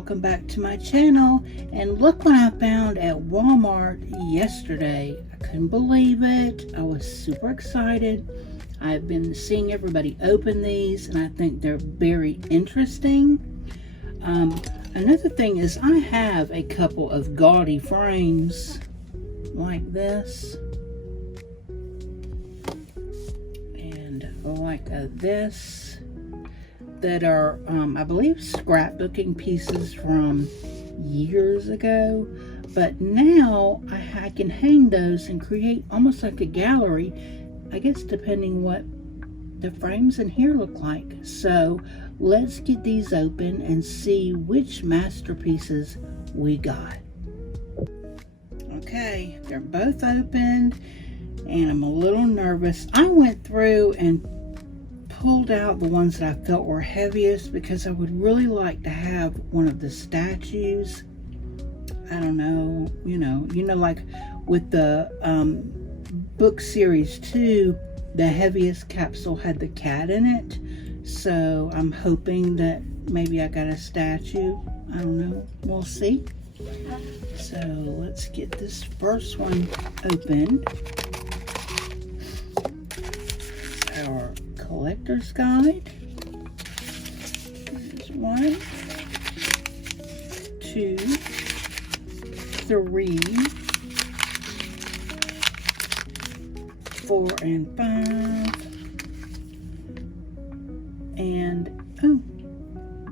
welcome back to my channel. And look what I found at Walmart yesterday. I couldn't believe it. I was super excited. I've been seeing everybody open these and I think they're very interesting. Another thing is I have a couple of gaudy frames like this and like this that are I believe scrapbooking pieces from years ago, but now I can hang those and create almost like a gallery, I guess, depending what the frames in here look like. So let's get these open and see which masterpieces we got. Okay, they're both opened and I'm a little nervous. I went through and pulled out the ones that I felt were heaviest because I would really like to have one of the statues. I don't know, you know, like with the book series 2, the heaviest capsule had the cat in it. So I'm hoping that maybe I got a statue. I don't know, we'll see. So let's get this first one open. Our collector's guide. This is 1, 2, 3, 4, and 5. And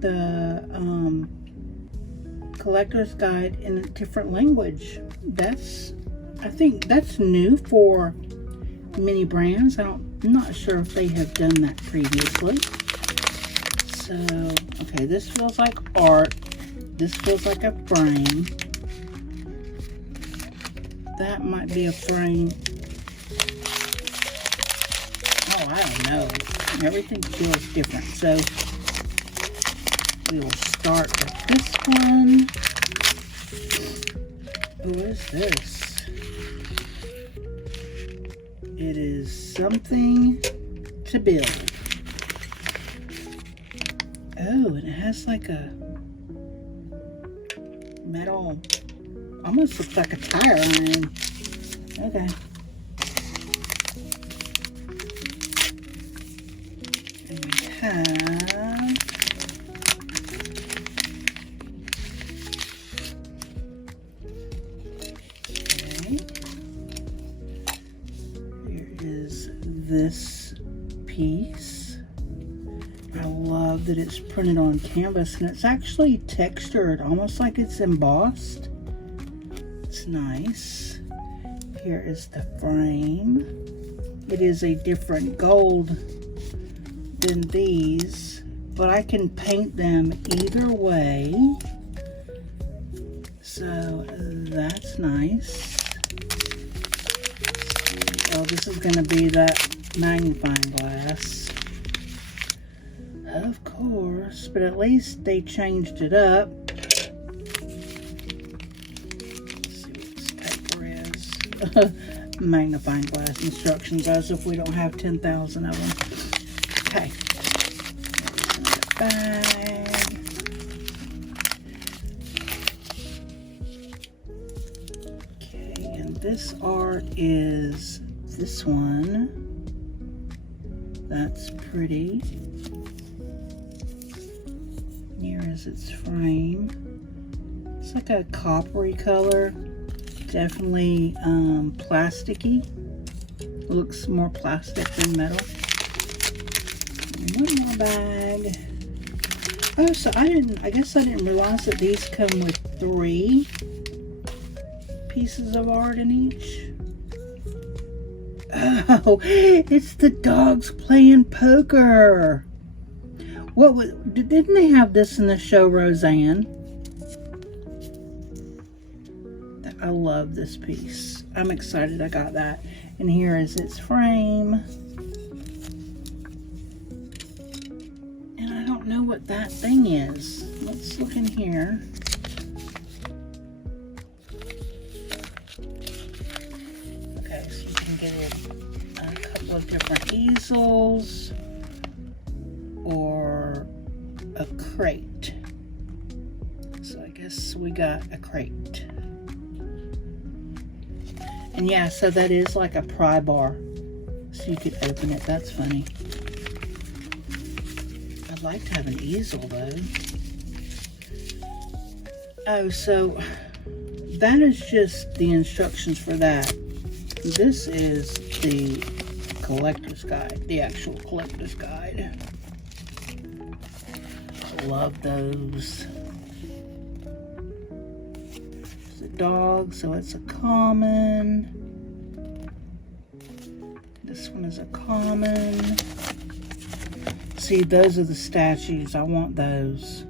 the collector's guide in a different language. I think that's new for mini brands. I'm not sure if they have done that previously. So, okay, this feels like art. This feels like a frame. That might be a frame. Oh, I don't know. Everything feels different. So, we will start with this one. What is this? It is something to build. Oh, and it has like a metal, almost looks like a tire iron. Okay. And we have this piece. I love that it's printed on canvas and it's actually textured, almost like it's embossed. It's nice. Here is the frame. It is a different gold than these, but I can paint them either way. So that's nice. Oh, this is going to be that magnifying glass. Of course, but at least they changed it up. Let's see what this paper is. Magnifying glass instructions, as if we don't have 10,000 of them. Okay. Bag. Okay, and this art is this one. That's pretty. Here is its frame. It's like a coppery color. Definitely plasticky. Looks more plastic than metal. One more bag. Oh, so I guess I didn't realize that these come with 3 pieces of art in each. Oh, it's the dogs playing poker. Didn't they have this in the show Roseanne? I love this piece. I'm excited I got that. And here is its frame. And I don't know what that thing is. Let's look in here. Okay, so you can get a couple of different easels or a crate. So I guess we got a crate. And yeah, so that is like a pry bar. So you could open it. That's funny. I'd like to have an easel though. Oh, so that is just the instructions for that. This is the collector's guide, the actual collector's guide. I love those. It's a dog, so it's a common. This one is a common. See, those are the statues. I want those.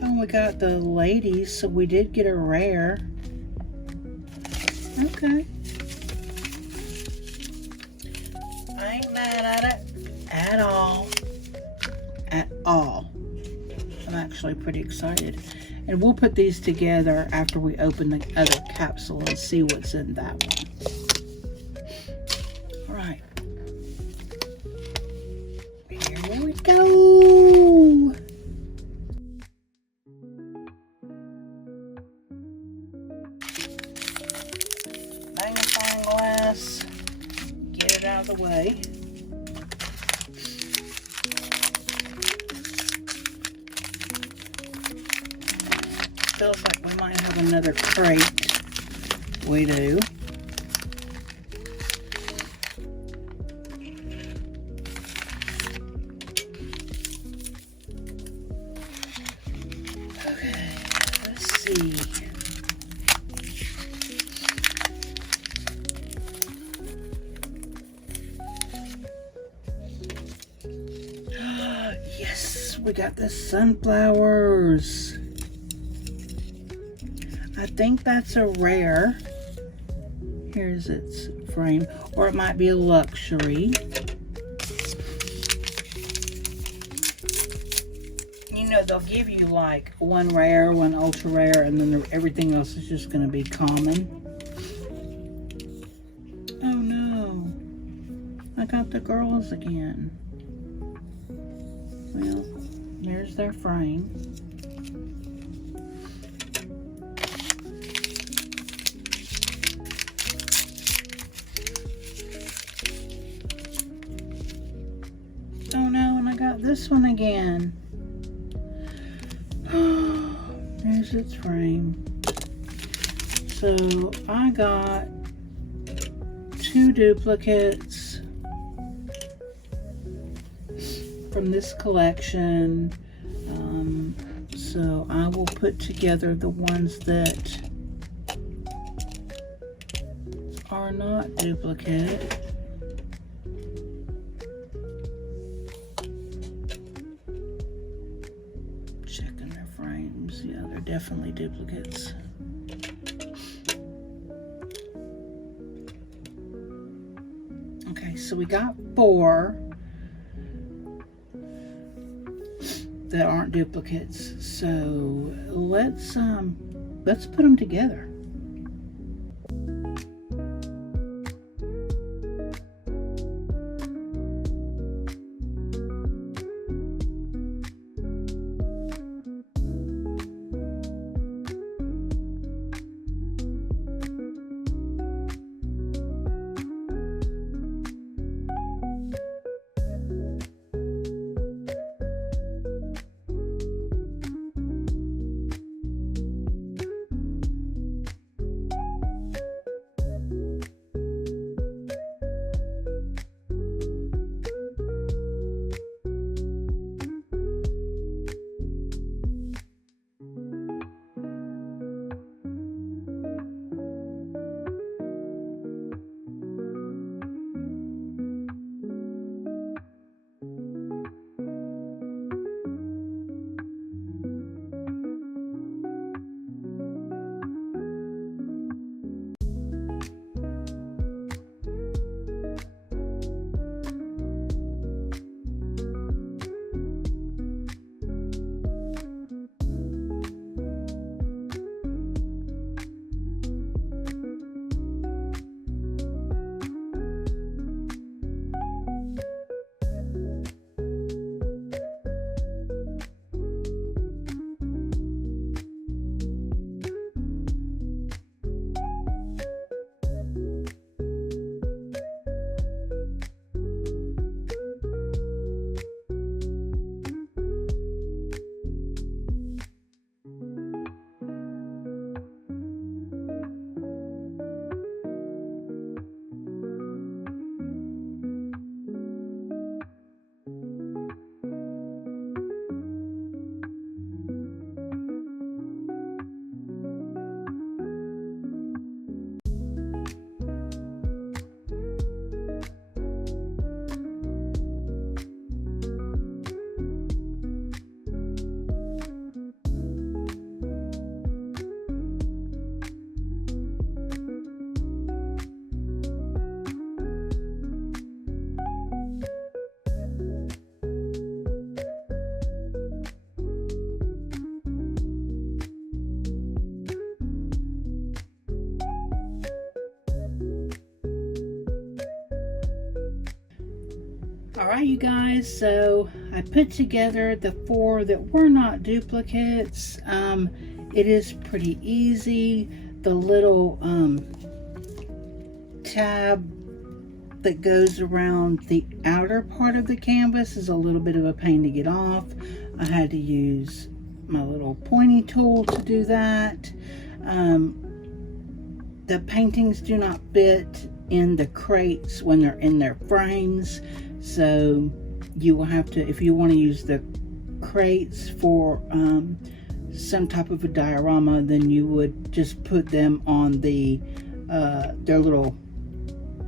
Oh, we got the ladies, so we did get a rare. Okay. I ain't mad at it at all. At all. I'm actually pretty excited. And we'll put these together after we open the other capsule and see what's in that one. Alright. Here we go. Magnifying glass. Get it out of the way. Feels like we might have another crate. We do. Okay, let's see. Yes, we got the sunflowers. I think that's a rare. Here's its frame. Or it might be a luxury. You know, they'll give you like one rare, one ultra rare, and then everything else is just going to be common. Oh no. I got the girls again. Well, there's their frame. Oh no, and I got this one again. There's its frame. So I got 2 duplicates from this collection. So I will put together the ones that are not duplicate. Checking their frames. Yeah, they're definitely duplicates. Okay, so we got 4 that aren't duplicates. So let's put them together. Alright, you guys, so I put together the 4 that were not duplicates. It is pretty easy. The little tab that goes around the outer part of the canvas is a little bit of a pain to get off. I had to use my little pointy tool to do that. The paintings do not fit in the crates when they're in their frames, so you will have to, if you want to use the crates for some type of a diorama, then you would just put them on the their little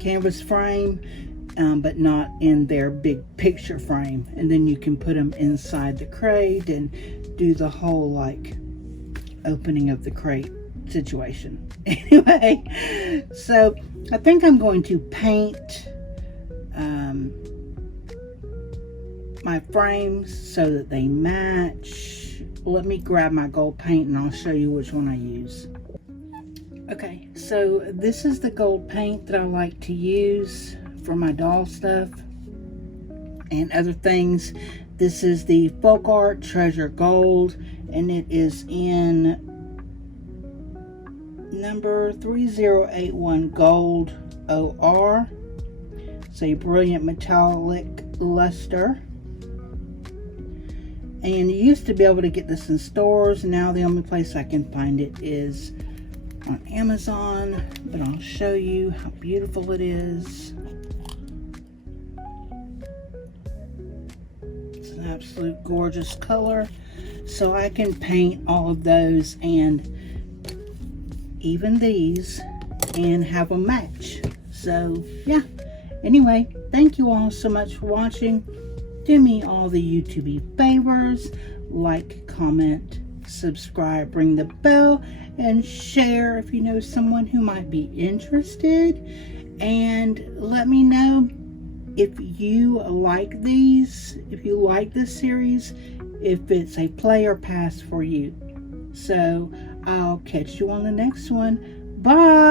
canvas frame, but not in their big picture frame, and then you can put them inside the crate and do the whole like opening of the crate situation. Anyway, so I think I'm going to paint my frames so that they match. Let me grab my gold paint and I'll show you which one I use. Okay, so this is the gold paint that I like to use for my doll stuff and other things. This is the Folk Art Treasure Gold, and it is in number 3081 Gold OR. It's a brilliant metallic luster. And you used to be able to get this in stores. Now the only place I can find it is on Amazon, but I'll show you how beautiful it is. It's an absolute gorgeous color. So I can paint all of those and even these and have them match. So yeah, anyway, thank you all so much for watching. Do me all the YouTube favors: like, comment, subscribe, ring the bell, and share if you know someone who might be interested. And let me know if you like these, if you like this series, if it's a play or pass for you. So I'll catch you on the next one. Bye.